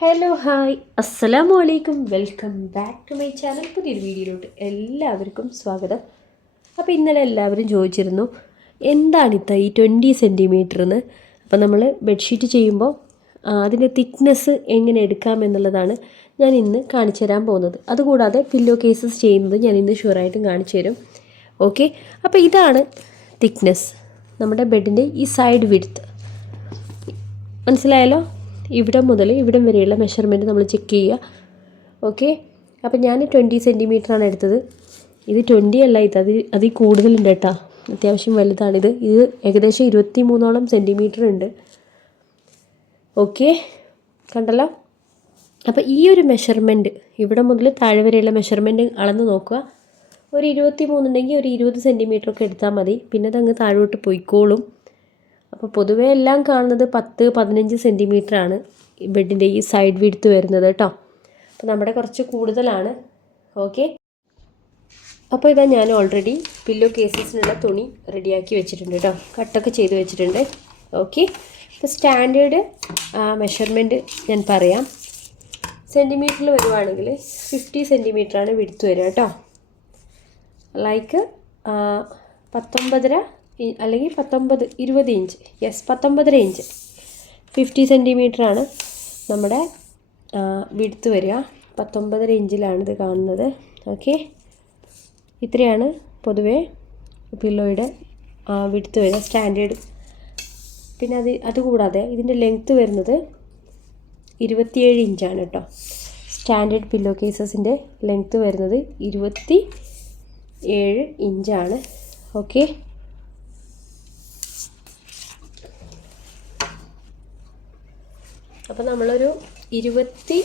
Hello hi അസ്സലാമു അലൈക്കും welcome back to my channel. പുതിയൊരു വീഡിയോയിലോട്ട് എല്ലാവർക്കും സ്വാഗതം. അപ്പോൾ ഇന്നലെ എല്ലാവരും ചോദിച്ചിരുന്നു എന്താണ് ഇത്ത ഈ ട്വന്റി സെന്റിമീറ്ററിന് അപ്പോൾ നമ്മൾ ബെഡ്ഷീറ്റ് ചെയ്യുമ്പോൾ അതിന്റെ തിക്നെസ് എങ്ങനെ എടുക്കാം എന്നുള്ളതാണ് ഞാൻ ഇന്ന് കാണിച്ചു തരാൻ പോകുന്നത്. അതുകൂടാതെ പില്ലോ കേസസ് ചെയ്യുന്നത് ഞാൻ ഇന്ന് ഷുവറായിട്ടും കാണിച്ചു തരും. ഓക്കെ അപ്പോൾ ഇതാണ് തിക്നെസ് നമ്മുടെ ബെഡിന്റെ ഈ സൈഡ് വിഡ്ത്ത് മനസ്സിലായല്ലോ? ഇവിടം മുതൽ ഇവിടം വരെയുള്ള മെഷർമെന്റ് നമ്മൾ ചെക്ക് ചെയ്യുക. ഓക്കെ അപ്പോൾ ഞാൻ ട്വന്റി ആണ് എടുത്തത്. ഇത് ട്വന്റി അല്ല ഇത് അത് അതിൽ കൂടുതലുണ്ട് കേട്ടോ. അത്യാവശ്യം വലുതാണിത് ഇത്. ഏകദേശം ഇരുപത്തി മൂന്നോളം സെന്റിമീറ്റർ ഉണ്ട്. ഓക്കെ കണ്ടല്ലോ? അപ്പോൾ ഈ ഒരു മെഷർമെന്റ് ഇവിടെ മുതൽ താഴെ വരെയുള്ള മെഷർമെന്റ് അളന്ന് നോക്കുക. ഒരു ഇരുപത്തി മൂന്നുണ്ടെങ്കിൽ ഒരു ഇരുപത് സെന്റിമീറ്റർ ഒക്കെ എടുത്താൽ മതി. പിന്നെ അതങ്ങ് താഴോട്ട് പോയിക്കോളും. അപ്പോൾ പൊതുവേ എല്ലാം കാണുന്നത് പത്ത് പതിനഞ്ച് ഈ ബെഡിന്റെ ഈ സൈഡ് വിടുത്ത് വരുന്നത് കേട്ടോ അപ്പോൾ നമ്മുടെ കുറച്ച് കൂടുതലാണ്. ഓക്കെ. അപ്പോൾ ഇതാ ഞാൻ ഓൾറെഡി പില്ലോ കേസസിനുള്ള തുണി റെഡിയാക്കി വെച്ചിട്ടുണ്ട് കേട്ടോ കട്ടൊക്കെ ചെയ്ത് വെച്ചിട്ടുണ്ട്. ഓക്കെ. ഇപ്പോൾ സ്റ്റാൻഡേർഡ് മെഷർമെന്റ് ഞാൻ പറയാം. സെന്റിമീറ്ററിൽ വരുവാണെങ്കിൽ ഫിഫ്റ്റി സെന്റിമീറ്ററാണ് വിടുത്ത് വരിക കേട്ടോ ലൈക്ക് പത്തൊമ്പതര അല്ലെങ്കിൽ പത്തൊമ്പത് ഇരുപത് ഇഞ്ച് യെസ് പത്തൊമ്പതര ഇഞ്ച് ഫിഫ്റ്റി ആണ് നമ്മുടെ വിടുത്ത് വരിക. പത്തൊമ്പതര ഇഞ്ചിലാണ് ഇത് കാണുന്നത്. ഓക്കെ ഇത്രയാണ് പൊതുവേ പില്ലോയുടെ വിടുത്ത് വരിക സ്റ്റാൻഡേർഡ് പിന്നെ അത് അതുകൂടാതെ ഇതിന്റെ ലെങ്ത്ത് വരുന്നത് ഇരുപത്തിയേഴ് ഇഞ്ചാണ് കേട്ടോ. സ്റ്റാൻഡേർഡ് പില്ലോ കേസസിന്റെ ലെങ്ത്ത് വരുന്നത് ഇരുപത്തി ഏഴ് ഇഞ്ചാണ് ഓക്കെ അപ്പോൾ നമ്മളൊരു ഇരുപത്തി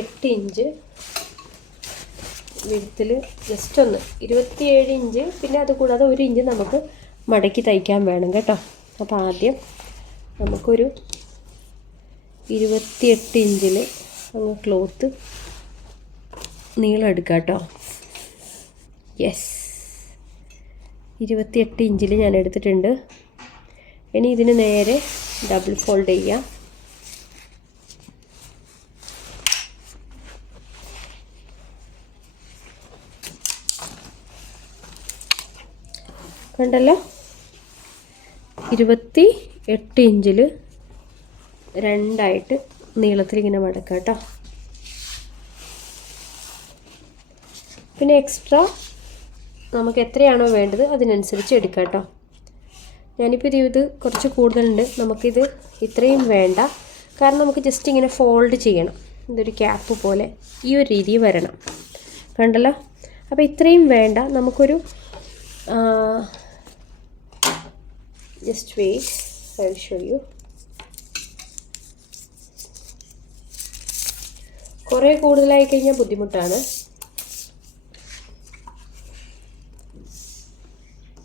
എട്ട് ഇഞ്ച് വിടുത്തിൽ ജസ്റ്റ് ഒന്ന് ഇരുപത്തിയേഴ് ഇഞ്ച് പിന്നെ അത് കൂടാതെ ഒരു ഇഞ്ച് നമുക്ക് മടക്കി തയ്ക്കാൻ വേണം കേട്ടോ. അപ്പോൾ ആദ്യം നമുക്കൊരു ഇരുപത്തിയെട്ട് ഇഞ്ചിൽ അങ്ങ് ക്ലോത്ത് നീളം എടുക്കാം കേട്ടോ. യെസ് ഇരുപത്തിയെട്ട് ഇഞ്ചിൽ ഞാൻ എടുത്തിട്ടുണ്ട്. ഇനി ഇതിന് നേരെ ഡബിൾ ഫോൾഡ് ചെയ്യാം. കണ്ടല്ലോ? ഇരുപത്തി എട്ട് ഇഞ്ചിൽ രണ്ടായിട്ട് നീളത്തിൽ ഇങ്ങനെ മടക്കാം കേട്ടോ പിന്നെ എക്സ്ട്രാ നമുക്ക് എത്രയാണോ വേണ്ടത് അതിനനുസരിച്ച് എടുക്കാം കേട്ടോ ഞാനിപ്പോൾ ഇത് ഇത് കുറച്ച് കൂടുതലുണ്ട്. നമുക്കിത് ഇത്രയും വേണ്ട. കാരണം നമുക്ക് ജസ്റ്റ് ഇങ്ങനെ ഫോൾഡ് ചെയ്യണം. ഇതൊരു ക്യാപ്പ് പോലെ ഈ ഒരു രീതി വരണം. കണ്ടല്ലോ? അപ്പോൾ ഇത്രയും വേണ്ട. നമുക്കൊരു just wait. I'll show you. കുറേ കൂടുതലായി കഴിഞ്ഞാൽ ബുദ്ധിമുട്ടാണ്.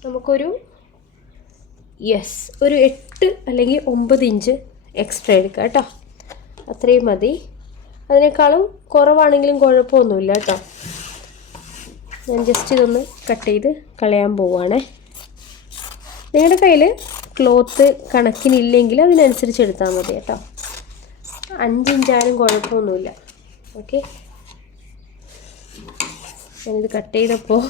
നമുക്കൊരു യെസ് ഒരു എട്ട് അല്ലെങ്കിൽ ഒമ്പത് ഇഞ്ച് എക്സ്ട്രാ എടുക്കുക കേട്ടോ. അത്രയും മതി. അതിനേക്കാളും കുറവാണെങ്കിലും കുഴപ്പമൊന്നുമില്ല കേട്ടോ. ഞാൻ ജസ്റ്റ് ഇതൊന്ന് കട്ട് ചെയ്ത് കളയാൻ പോവുകയാണേ നിങ്ങളുടെ കയ്യിൽ ക്ലോത്ത് കണക്കിനില്ലെങ്കിൽ അതിനനുസരിച്ച് എടുത്താൽ മതി കേട്ടോ. അഞ്ചിഞ്ചായാലും കുഴപ്പമൊന്നുമില്ല. ഓക്കെ ഞാനിത് കട്ട് ചെയ്തപ്പോൾ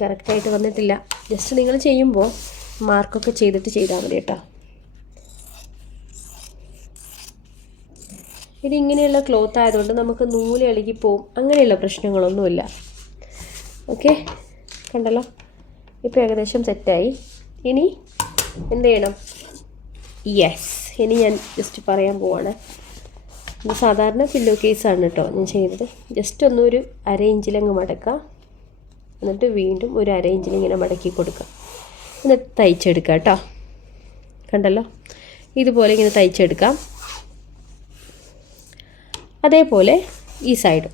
കറക്റ്റായിട്ട് വന്നിട്ടില്ല. ജസ്റ്റ് നിങ്ങൾ ചെയ്യുമ്പോൾ മാർക്കൊക്കെ ചെയ്തിട്ട് ചെയ്താൽ മതി കേട്ടോ. ഇത് ഇങ്ങനെയുള്ള ക്ലോത്ത് ആയതുകൊണ്ട് നമുക്ക് നൂൽ ഇളകി പോവും അങ്ങനെയുള്ള പ്രശ്നങ്ങളൊന്നുമില്ല. ഓക്കെ കണ്ടല്ലോ? ഇപ്പോൾ ഏകദേശം സെറ്റായി. ഇനി എന്ത് ചെയ്യണം? യെസ് ഇനി ഞാൻ ജസ്റ്റ് പറയാൻ പോവാണ്. ഇത് സാധാരണ പില്ലോ കേസാണ് കേട്ടോ ഞാൻ ചെയ്തത് ജസ്റ്റ് ഒന്നൊരു അര ഇഞ്ചിലങ്ങ് മടക്കുക. എന്നിട്ട് വീണ്ടും ഒരു അര ഇഞ്ചിലിങ്ങനെ മടക്കി കൊടുക്കുക. എന്നിട്ട് തയ്ച്ചെടുക്കുക കേട്ടോ കണ്ടല്ലോ? ഇതുപോലെ ഇങ്ങനെ തയ്ച്ചെടുക്കാം. അതേപോലെ ഈ സൈഡ്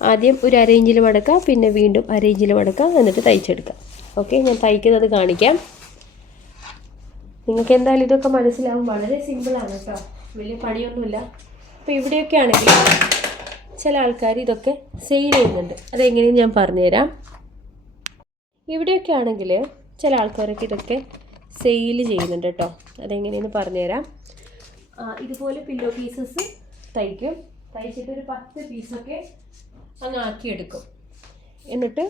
ആദ്യം ഒരു അര ഇഞ്ചിൽ മടക്കുക പിന്നെ വീണ്ടും അര ഇഞ്ചിൽ മടക്കുക എന്നിട്ട് തയ്ച്ചെടുക്കുക ഓക്കെ ഞാൻ തയ്ക്കുന്നത് കാണിക്കാം. നിങ്ങൾക്ക് എന്തായാലും ഇതൊക്കെ മനസ്സിലാവും. വളരെ സിമ്പിളാണ് കേട്ടോ. വലിയ പണിയൊന്നുമില്ല. അപ്പോൾ ഇവിടെയൊക്കെ ആണെങ്കിൽ ചില ആൾക്കാർ ഇതൊക്കെ സെയിൽ ചെയ്യുന്നുണ്ട്. അതെങ്ങനെയും ഞാൻ പറഞ്ഞുതരാം. ഇവിടെയൊക്കെ ആണെങ്കിൽ ചില ആൾക്കാരൊക്കെ ഇതൊക്കെ സെയിൽ ചെയ്യുന്നുണ്ട് കേട്ടോ. അതെങ്ങനെയെന്ന് പറഞ്ഞുതരാം. ഇതുപോലെ പില്ലോ പീസസ് തയ്ക്കും. തയ്ച്ചിട്ട് ഒരു പത്ത് പീസൊക്കെ അങ്ങ് ആക്കിയെടുക്കും എന്നിട്ട്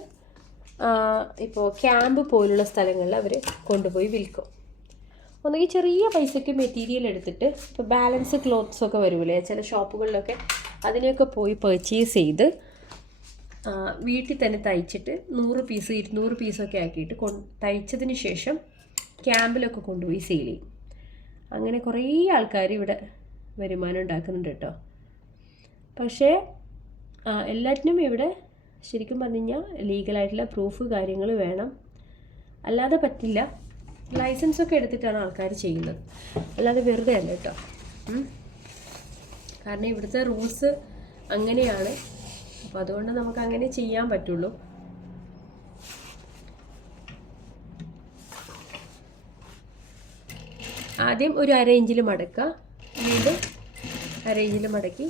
ഇപ്പോൾ ക്യാമ്പ് പോലുള്ള സ്ഥലങ്ങളിൽ അവർ കൊണ്ടുപോയി വിൽക്കും. ഒന്നുകിൽ ചെറിയ പൈസയ്ക്ക് മെറ്റീരിയൽ എടുത്തിട്ട് ഇപ്പോൾ ബാലൻസ് ക്ലോത്ത്സ് ഒക്കെ വരുമല്ലേ ചില ഷോപ്പുകളിലൊക്കെ അതിനെയൊക്കെ പോയി പർച്ചേസ് ചെയ്ത് വീട്ടിൽ തന്നെ തയ്ച്ചിട്ട് നൂറ് പീസ് ഇരുന്നൂറ് പീസൊക്കെ ആക്കിയിട്ട് കൊ തയ്ച്ചതിന് ശേഷം ക്യാമ്പിലൊക്കെ കൊണ്ടുപോയി സെയിൽ ചെയ്യും. അങ്ങനെ കുറേ ആൾക്കാർ ഇവിടെ വരുമാനം ഉണ്ടാക്കുന്നുണ്ട് കേട്ടോ. പക്ഷേ എല്ലാറ്റിനും ഇവിടെ ശരിക്കും പറഞ്ഞു കഴിഞ്ഞാൽ ലീഗലായിട്ടുള്ള പ്രൂഫ് കാര്യങ്ങൾ വേണം. അല്ലാതെ പറ്റില്ല. ലൈസൻസ് ഒക്കെ എടുത്തിട്ടാണ് ആൾക്കാർ ചെയ്യുന്നത്. അല്ലാതെ വെറുതെ അല്ല കേട്ടോ കാരണം ഇവിടുത്തെ റൂൾസ് അങ്ങനെയാണ്. അപ്പോൾ അതുകൊണ്ട് നമുക്ക് അങ്ങനെ ചെയ്യാൻ പറ്റുള്ളൂ. ആദ്യം ഒരു അര ഇഞ്ചിൽ മടക്കുക. വീണ്ടും അര ഇഞ്ചിൽ മടക്കി.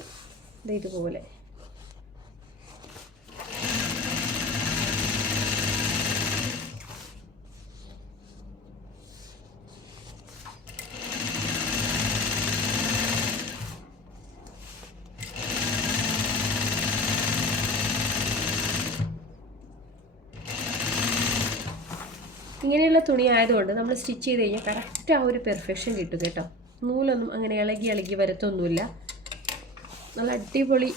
ഇതുപോലെ. ഇങ്ങനെയുള്ള തുണി ആയതുകൊണ്ട് നമ്മൾ സ്റ്റിച്ച് ചെയ്ത് കഴിഞ്ഞാൽ കറക്റ്റ് ആ ഒരു പെർഫെക്ഷൻ കിട്ടും കേട്ടോ. നൂലൊന്നും അങ്ങനെ ഇളകി ഇളകി വരത്തൊന്നുമില്ല. നല്ല അടിപൊളി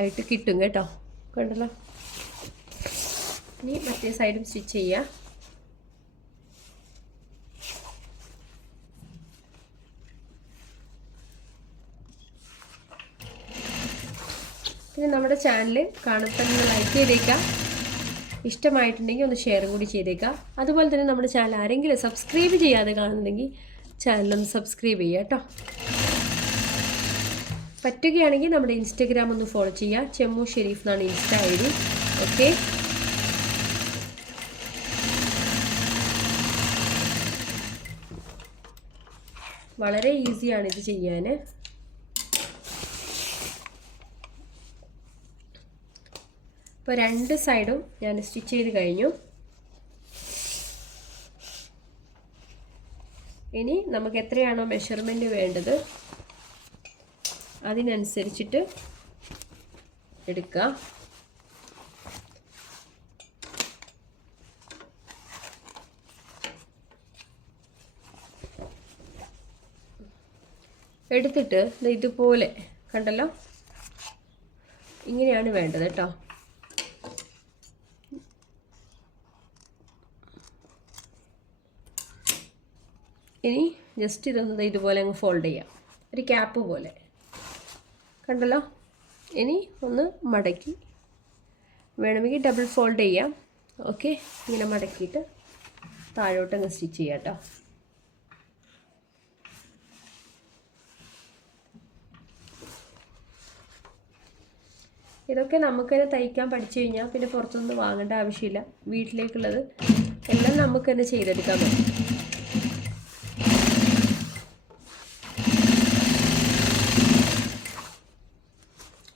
ആയിട്ട് കിട്ടും കേട്ടോ. കണ്ടല്ലോ? ഇനി മറ്റേ സൈഡും സ്റ്റിച്ച് ചെയ്യാം. പിന്നെ നമ്മുടെ ചാനൽ കാണുമ്പോൾ ലൈക്ക് ചെയ്തേക്കാം. ഇഷ്ടമായിട്ടുണ്ടെങ്കിൽ ഒന്ന് ഷെയർ കൂടി ചെയ്തേക്കാം. അതുപോലെ തന്നെ നമ്മുടെ ചാനൽ ആരെങ്കിലും സബ്സ്ക്രൈബ് ചെയ്യാതെ കാണുന്നുണ്ടെങ്കിൽ ചാനലൊന്ന് സബ്സ്ക്രൈബ് ചെയ്യുക കേട്ടോ പറ്റുകയാണെങ്കിൽ നമ്മുടെ ഇൻസ്റ്റഗ്രാം ഒന്ന് ഫോളോ ചെയ്യുക. ചെമ്മു ഷെരീഫ് എന്നാണ് ഇൻസ്റ്റ ഐ ഡി ഓക്കെ വളരെ ഈസിയാണ് ഇത് ചെയ്യാൻ ഇപ്പോൾ രണ്ട് സൈഡും ഞാൻ സ്റ്റിച്ച് ചെയ്ത് കഴിഞ്ഞു. ഇനി നമുക്ക് എത്രയാണോ മെഷർമെന്റ് വേണ്ടത് അതിനനുസരിച്ചിട്ട് എടുക്കാം. എടുത്തിട്ട് ഇതുപോലെ കണ്ടല്ലോ? ഇങ്ങനെയാണ് വേണ്ടത് കേട്ടോ ഇനി ജസ്റ്റ് ഇതൊന്ന് ഇതുപോലെ അങ്ങ് ഫോൾഡ് ചെയ്യാം. ഒരു ക്യാപ്പ് പോലെ. കണ്ടല്ലോ? ഇനി ഒന്ന് മടക്കി. വേണമെങ്കിൽ ഡബിൾ ഫോൾഡ് ചെയ്യാം. ഓക്കെ? ഇങ്ങനെ മടക്കിയിട്ട് താഴോട്ട് അങ്ങ് സ്റ്റിച്ച് ചെയ്യാം കേട്ടോ. ഇതൊക്കെ നമുക്ക് തയ്ക്കാൻ പഠിച്ചു കഴിഞ്ഞാൽ പിന്നെ പുറത്തൊന്നും വാങ്ങേണ്ട ആവശ്യമില്ല. വീട്ടിലേക്കുള്ളത് എല്ലാം നമുക്ക് ചെയ്തെടുക്കാൻ പറ്റും.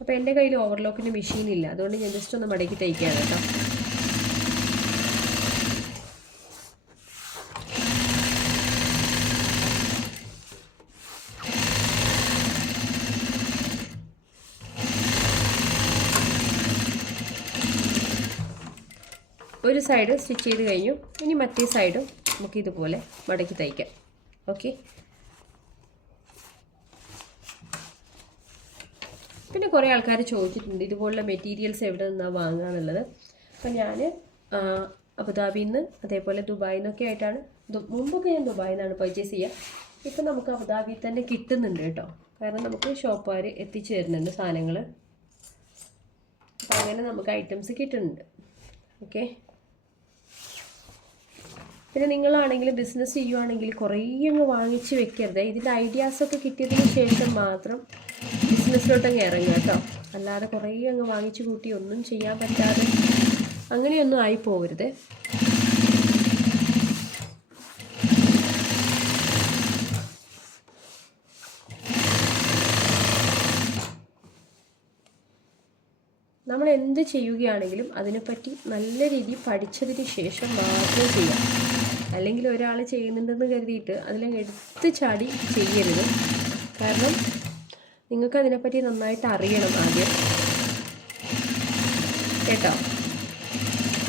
അപ്പോൾ എന്റെ കയ്യിൽ ഓവർലോക്കിന്റെ മെഷീൻ ഇല്ല. അതുകൊണ്ട് ഞാൻ ജസ്റ്റ് ഒന്ന് മടക്കി തയ്ക്കുകയാണ് കേട്ടോ. ഒരു സൈഡ് സ്റ്റിച്ച് ചെയ്ത് കഴിഞ്ഞു. ഇനി മറ്റേ സൈഡും നമുക്ക് ഇതുപോലെ മടക്കി തയ്ക്കാം. ഓക്കെ പിന്നെ കുറേ ആൾക്കാർ ചോദിച്ചിട്ടുണ്ട് ഇതുപോലുള്ള മെറ്റീരിയൽസ് എവിടെ നിന്നാണ് വാങ്ങുക എന്നുള്ളത് അപ്പോൾ ഞാൻ അബുദാബിയിൽ നിന്ന് അതേപോലെ ദുബായിൽ നിന്നൊക്കെ ആയിട്ടാണ് മുമ്പൊക്കെ ഞാൻ ദുബായിൽ നിന്നാണ് പർച്ചേസ് ചെയ്യുക ഇപ്പം നമുക്ക് അബുദാബിയിൽ തന്നെ കിട്ടുന്നുണ്ട് കേട്ടോ. കാരണം നമുക്ക് ഷോപ്പുകാർ എത്തിച്ചു തരുന്നുണ്ട് സാധനങ്ങൾ അപ്പം അങ്ങനെ നമുക്ക് ഐറ്റംസ് കിട്ടുന്നുണ്ട്. ഓക്കെ പിന്നെ നിങ്ങളാണെങ്കിൽ ബിസിനസ് ചെയ്യുവാണെങ്കിൽ കുറേ അങ്ങ് വാങ്ങിച്ച് വെക്കരുത്. ഇതിന്റെ ഐഡിയാസൊക്കെ കിട്ടിയതിന് ശേഷം മാത്രം ബിസിനസ്സിലോട്ടങ്ങ് ഇറങ്ങുക കേട്ടോ. അല്ലാതെ കുറേ അങ്ങ് വാങ്ങിച്ചു കൂട്ടി ഒന്നും ചെയ്യാൻ പറ്റാതെ അങ്ങനെയൊന്നും ആയി പോകരുത്. നമ്മൾ എന്ത് ചെയ്യുകയാണെങ്കിലും അതിനെപ്പറ്റി നല്ല രീതിയിൽ പഠിച്ചതിന് ശേഷം മാത്രം ചെയ്യാം. അല്ലെങ്കിൽ ഒരാൾ ചെയ്യുന്നുണ്ടെന്ന് കരുതിയിട്ട് അതിലങ്ങ് എടുത്ത് ചാടി ചെയ്യരുത്. കാരണം നിങ്ങൾക്ക് അതിനെപ്പറ്റി നന്നായിട്ട് അറിയണം ആദ്യം. കേട്ടോ?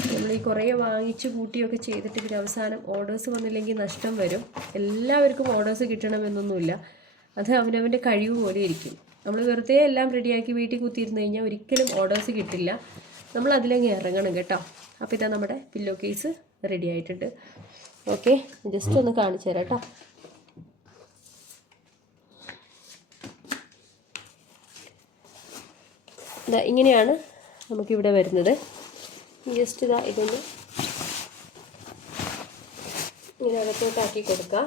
നമ്മൾ ഈ കുറേ വാങ്ങിച്ച് കൂട്ടിയൊക്കെ ചെയ്തിട്ട് പിന്നെ അവസാനം ഓർഡേഴ്സ് വന്നില്ലെങ്കിൽ നഷ്ടം വരും. എല്ലാവർക്കും ഓർഡേഴ്സ് കിട്ടണമെന്നൊന്നുമില്ല. അത് അവനവന്റെ കഴിവ് പോലെ ഇരിക്കും. നമ്മൾ വെറുതെ എല്ലാം റെഡിയാക്കി വീട്ടിൽ കുത്തിയിരുന്ന് കഴിഞ്ഞാൽ ഒരിക്കലും ഓർഡേഴ്സ് കിട്ടില്ല. നമ്മൾ അതിലങ്ങ് ഇറങ്ങണം കേട്ടോ. അപ്പോൾ ഇതാ നമ്മുടെ പില്ലോ കേസ് റെഡി ആയിട്ടുണ്ട്. ഓക്കെ ജസ്റ്റ് ഒന്ന് കാണിച്ചു തരാം കേട്ടോ. ഇതാ ഇങ്ങനെയാണ് നമുക്കിവിടെ വരുന്നത്. ജസ്റ്റ് ഇതാ ഇതൊന്ന് ഇങ്ങനെ അകത്തോട്ടാക്കി കൊടുക്കാം.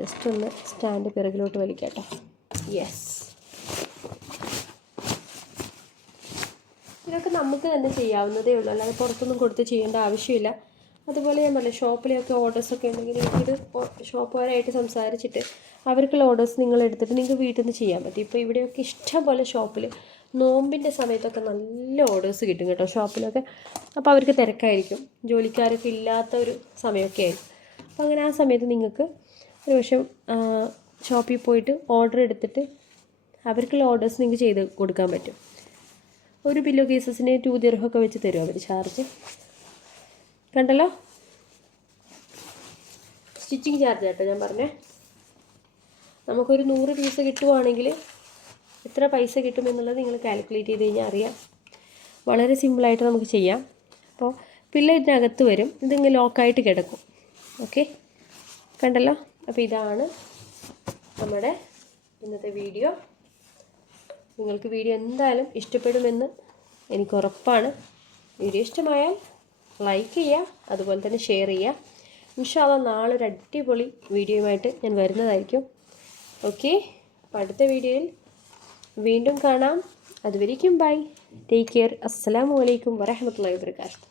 ജസ്റ്റ് ഒന്ന് സ്റ്റാൻഡ് പിറകിലോട്ട് വലിക്കട്ടോ. യെസ് ഇതൊക്കെ നമുക്ക് തന്നെ ചെയ്യാവുന്നതേ ഉള്ളൂ. അല്ലാതെ പുറത്തൊന്നും കൊടുത്ത് ചെയ്യേണ്ട ആവശ്യമില്ല. അതുപോലെ ഞാൻ പറഞ്ഞു ഷോപ്പിലെയൊക്കെ ഓർഡേഴ്സൊക്കെ ഉണ്ടെങ്കിൽ എനിക്കിത് ഷോപ്പുകാരായിട്ട് സംസാരിച്ചിട്ട് അവർക്കുള്ള ഓർഡേഴ്സ് നിങ്ങൾ എടുത്തിട്ട് നിങ്ങൾക്ക് വീട്ടിൽ നിന്ന് ചെയ്യാൻ പറ്റും. ഇപ്പോൾ ഇവിടെയൊക്കെ ഇഷ്ടം പോലെ ഷോപ്പിൽ നോമ്പിന്റെ സമയത്തൊക്കെ നല്ല ഓർഡേഴ്സ് കിട്ടും കേട്ടോ ഷോപ്പിലൊക്കെ. അപ്പോൾ അവർക്ക് തിരക്കായിരിക്കും. ജോലിക്കാരൊക്കെ ഇല്ലാത്ത ഒരു സമയമൊക്കെ ആയിരിക്കും. അപ്പോൾ അങ്ങനെ ആ സമയത്ത് നിങ്ങൾക്ക് ഒരു പക്ഷേ ഷോപ്പിൽ പോയിട്ട് ഓർഡർ എടുത്തിട്ട് അവർക്കുള്ള ഓർഡേഴ്സ് നിങ്ങൾക്ക് ചെയ്ത് കൊടുക്കാൻ പറ്റും. ഒരു പില്ലോ കേസസിന് ടു ദിർഹമൊക്കെ വെച്ച് തരും അവർ ചാർജ്? കണ്ടല്ലോ? സ്റ്റിച്ചിങ് ചാർജ് കേട്ടോ ഞാൻ പറഞ്ഞേ. നമുക്കൊരു നൂറ് പീസ് കിട്ടുവാണെങ്കിൽ എത്ര പൈസ കിട്ടുമെന്നുള്ളത് നിങ്ങൾ കാൽക്കുലേറ്റ് ചെയ്ത് കഴിഞ്ഞാൽ അറിയാം. വളരെ സിമ്പിളായിട്ട് നമുക്ക് ചെയ്യാം. അപ്പോൾ പിള്ള ഇതിനകത്ത് വരും. ഇതിങ്ങ് ലോക്കായിട്ട് കിടക്കും. ഓക്കെ കണ്ടല്ലോ? അപ്പോൾ ഇതാണ് നമ്മുടെ ഇന്നത്തെ വീഡിയോ നിങ്ങൾക്ക് വീഡിയോ എന്തായാലും ഇഷ്ടപ്പെടുമെന്ന് എനിക്ക് ഉറപ്പാണ്. വീഡിയോ ഇഷ്ടമായാൽ ലൈക്ക് ചെയ്യുക അതുപോലെ തന്നെ ഷെയർ ചെയ്യുക. ഇൻഷാല്ല നാളെ ഒരു അടിപൊളി വീഡിയോയുമായിട്ട് ഞാൻ വരുന്നതായിരിക്കും. ഓക്കെ അടുത്ത വീഡിയോയിൽ വീണ്ടും കാണാം. അതുവരേക്കും ബൈ ടേക്ക് കെയർ അസ്സാം വലൈക്കും വരഹമുല്ലാ വാബർക്കാത്തു